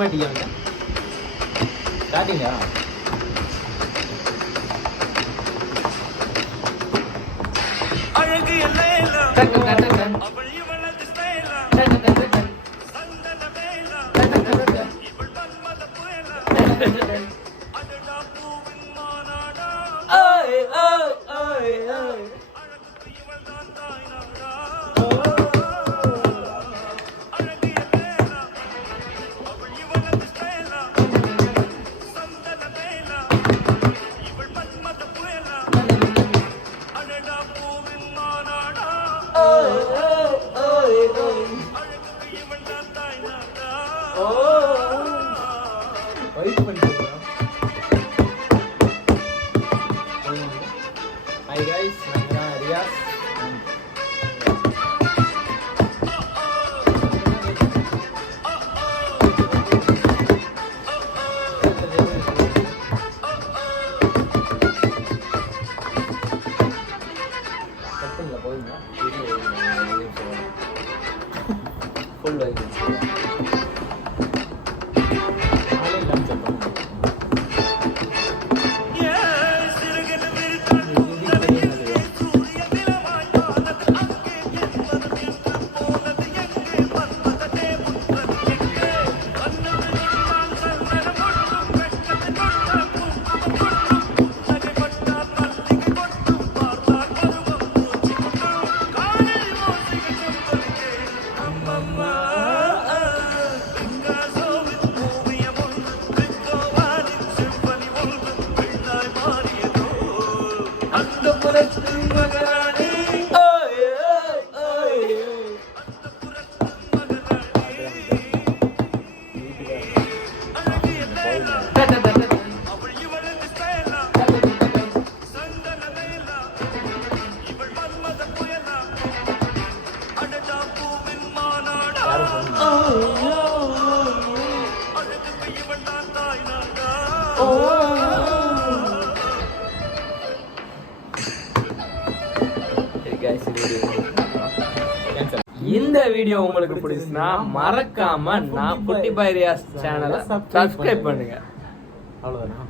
மாட்டியா ஸ்டார்டிங்கா அழகு எல்லாம் அவள் இவளது ஸ்டைலா சந்தன வேலா இவள் மன்மத புயலா அடடா பூவின் மாநாடா ஓய் ஓய் ஓய் ஓய் அழகுக்கு இவள் தான் தாய் நாடா அழகு எல்லாம் அவள் இவளது ஸ்டைலா சந்தன வேலா இவள் மன்மத புயலா அடடா பூவின் மாநாடா ஓய் ஓய் ஓய் அழகுக்கு இவள் தான் தாய் நாடா வெயிட் பண்ணிட்டு Hi guys, I'm Riaz. Full இந்த வீடியோ உங்களுக்கு பிடிச்சுன்னா மறக்காம நான் குட்டி பாய் ரியாஸ் சேனலை சப்ஸ்கிரைப் பண்ணுங்க. அவ்வளவுதான்.